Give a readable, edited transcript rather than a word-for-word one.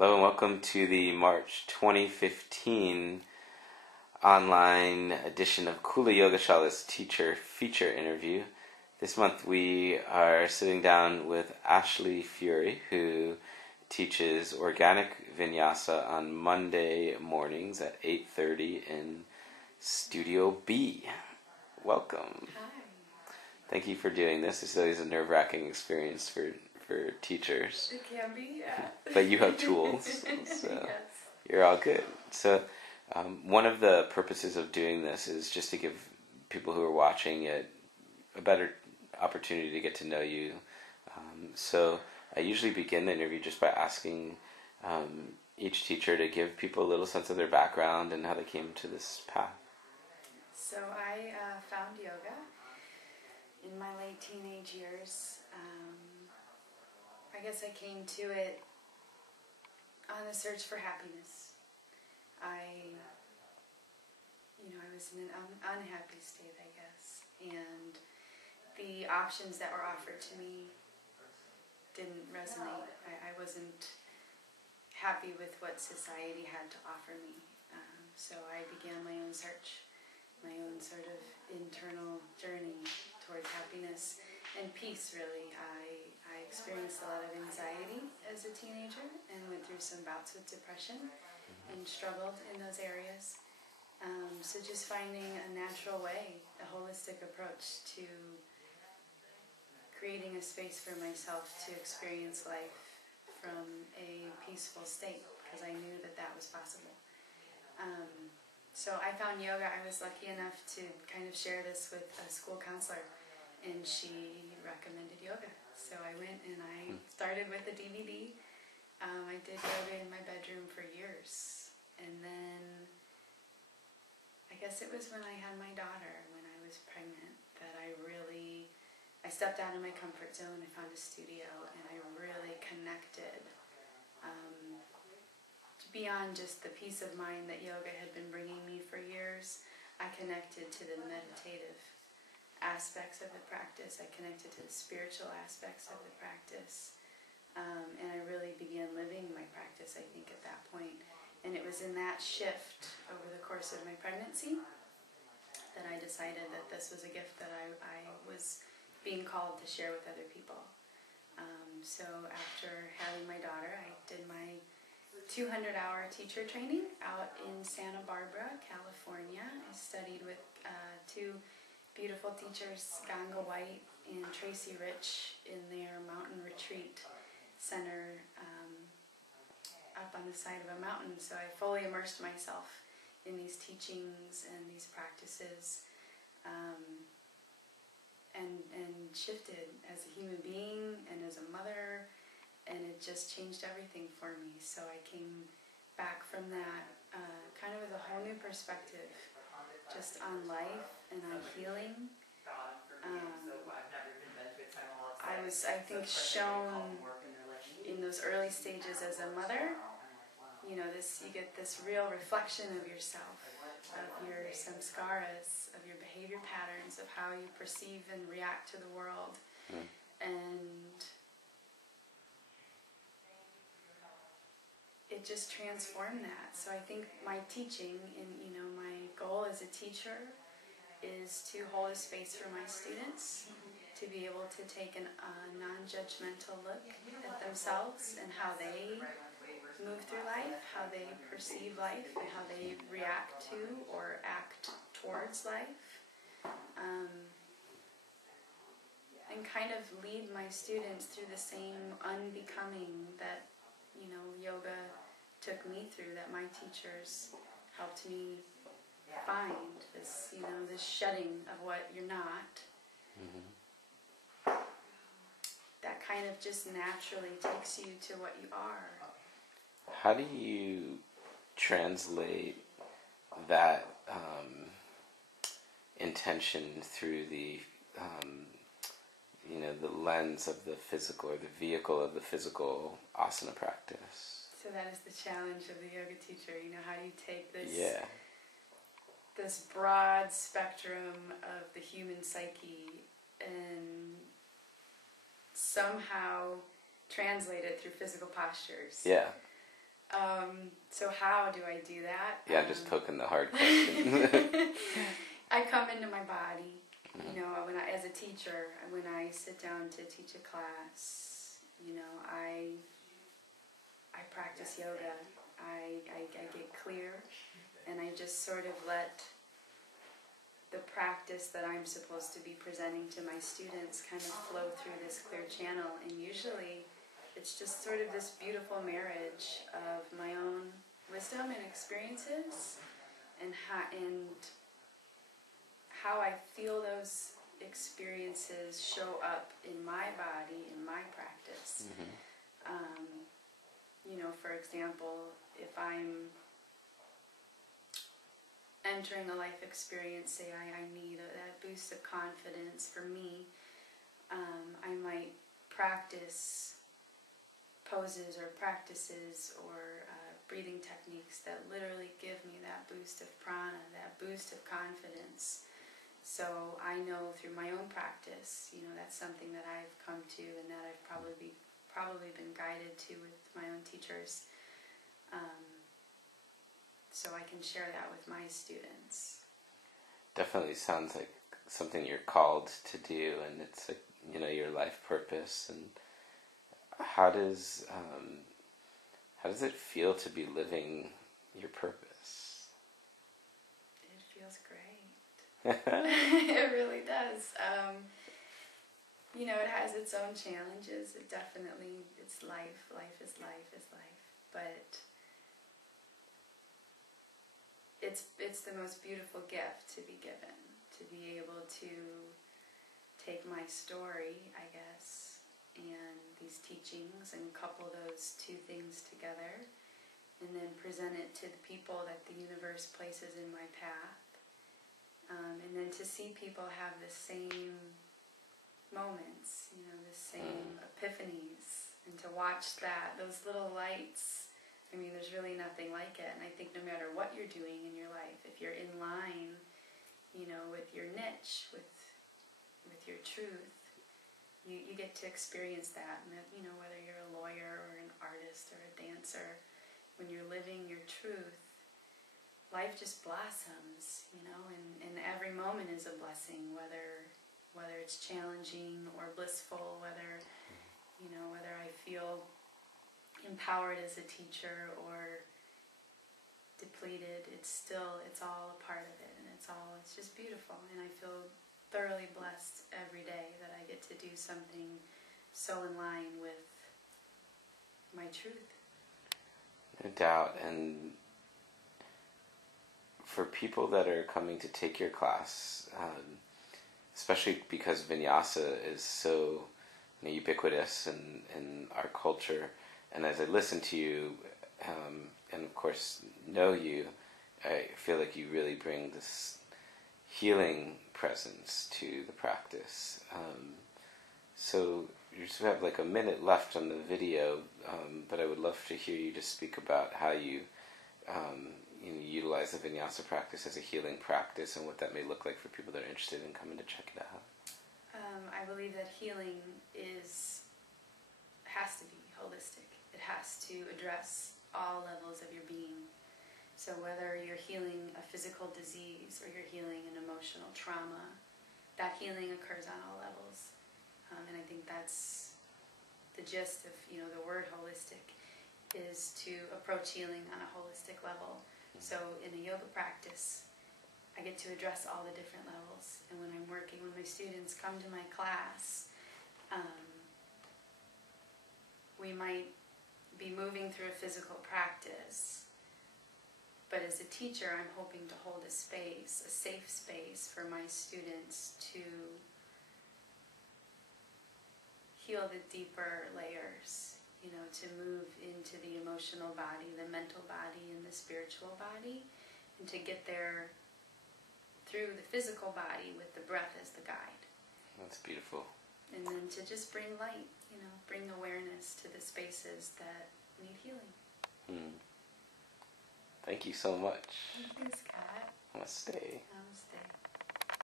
Hello and welcome to the March 2015 online edition of Kula Yoga Shala's teacher feature interview. This month we are sitting down with Ashley Fuery, who teaches organic vinyasa on Monday mornings at 8:30 in Studio B. Welcome. Hi. Thank you for doing this. It's always a nerve-wracking experience for teachers. It can be, yeah. But you have tools, so Yes. you're all good. So one of the purposes of doing this is just to give people who are watching it a better opportunity to get to know you. So I usually begin the interview just by asking each teacher to give people a little sense of their background and how they came to this path. So I found yoga in my late teenage years. I guess I came to it on a search for happiness. I was in an unhappy state, I guess, and the options that were offered to me didn't resonate. I wasn't happy with what society had to offer me. So I began my own search, my own sort of internal journey toward happiness and peace, really. I experienced a lot of anxiety as a teenager and went through some bouts with depression and struggled in those areas. So just finding a natural way, a holistic approach to creating a space for myself to experience life from a peaceful state, because I knew that that was possible. So I found yoga. I was lucky enough to kind of share this with a school counselor, and she recommended yoga. So I went and I started with a DVD. I did yoga in my bedroom for years. And then I guess it was when I had my daughter, when I was pregnant, that I stepped out of my comfort zone. I found a studio and I really connected beyond just the peace of mind that yoga had been bringing me for years. I connected to the meditative aspects of the practice. I connected to the spiritual aspects of the practice. And I really began living my practice, I think, at that point. And it was in that shift over the course of my pregnancy that I decided that this was a gift that I was being called to share with other people. So after having my daughter, I did my 200-hour teacher training out in Santa Barbara, California. I studied with two beautiful teachers, Ganga White and Tracy Rich, in their mountain retreat center up on the side of a mountain. So I fully immersed myself in these teachings and these practices, and shifted as a human being and as a mother. And it just changed everything for me. So I came back from that kind of with a whole new perspective, just on life and on healing. I was, I think, shown in those early stages as a mother, you get this real reflection of yourself, of your samskaras, of your behavior patterns, of how you perceive and react to the world. And it just transformed that. So I think my teaching and my goal as a teacher is to hold a space for my students to be able to take a non-judgmental look at themselves and how they move through life, how they perceive life, and how they react to or act towards life. And kind of lead my students through the same unbecoming that yoga took me through, that my teachers helped me find, this shedding of what you're not. That kind of just naturally takes you to what you are. How do you translate that intention through the the lens of the physical, or the vehicle of the physical asana practice? So that is the challenge of the yoga teacher. How do you take this this broad spectrum of the human psyche and somehow translate it through physical postures? Yeah. So how do I do that? Yeah, just poking the hard question. I come into my body. You know, as a teacher, when I sit down to teach a class, you know, I practice yoga. I get clear, and I just sort of let the practice that I'm supposed to be presenting to my students kind of flow through this clear channel. And usually it's just sort of this beautiful marriage of my own wisdom and experiences and how I feel those experiences show up in my body, in my practice. You know, for example, if I'm entering a life experience, say I need that boost of confidence for me, I might practice poses or practices or breathing techniques that literally give me that boost of prana, that boost of confidence. So I know through my own practice, you know, that's something that I've come to and that I've probably been guided to with my own teachers. So I can share that with my students. Definitely sounds like something you're called to do, and it's like, you know, your life purpose. And how does it feel to be living your purpose? It feels great. It really does. You know, it has its own challenges. It's life. Life is life. But it's the most beautiful gift to be given, to be able to take my story, I guess, and these teachings and couple those two things together and then present it to the people that the universe places in my path. And then to see people have the same moments, you know, the same epiphanies, and to watch those little lights. I mean, there's really nothing like it. And I think no matter what you're doing in your life, if you're in line, you know, with your niche, with your truth, you get to experience that. And that, you know, whether you're a lawyer or an artist or a dancer, when you're living your truth, life just blossoms, you know, and every moment is a blessing, whether it's challenging or blissful, whether I feel empowered as a teacher or depleted, it's all a part of it, and it's just beautiful, and I feel thoroughly blessed every day that I get to do something so in line with my truth. No doubt. And for people that are coming to take your class, especially because vinyasa is so, you know, ubiquitous in our culture, and as I listen to you, and of course know you, I feel like you really bring this healing presence to the practice. So you just have like a minute left on the video, but I would love to hear you just speak about how you utilize the vinyasa practice as a healing practice and what that may look like for people that are interested in coming to check it out. I believe that healing has to be holistic. It has to address all levels of your being. So whether you're healing a physical disease or you're healing an emotional trauma, that healing occurs on all levels. And I think that's the gist of, you know, the word holistic, is to approach healing on a holistic level. So in a yoga practice, I get to address all the different levels. And when I'm working, when my students come to my class, we might be moving through a physical practice, but as a teacher, I'm hoping to hold a space, a safe space for my students to heal the deeper layers, you know, to move into the emotional body, the mental body, and the spiritual body, and to get there through the physical body with the breath as the guide. That's beautiful. And then to just bring light, you know, bring awareness to the spaces that need healing. Thank you so much. Thanks, Kat. Namaste. Namaste.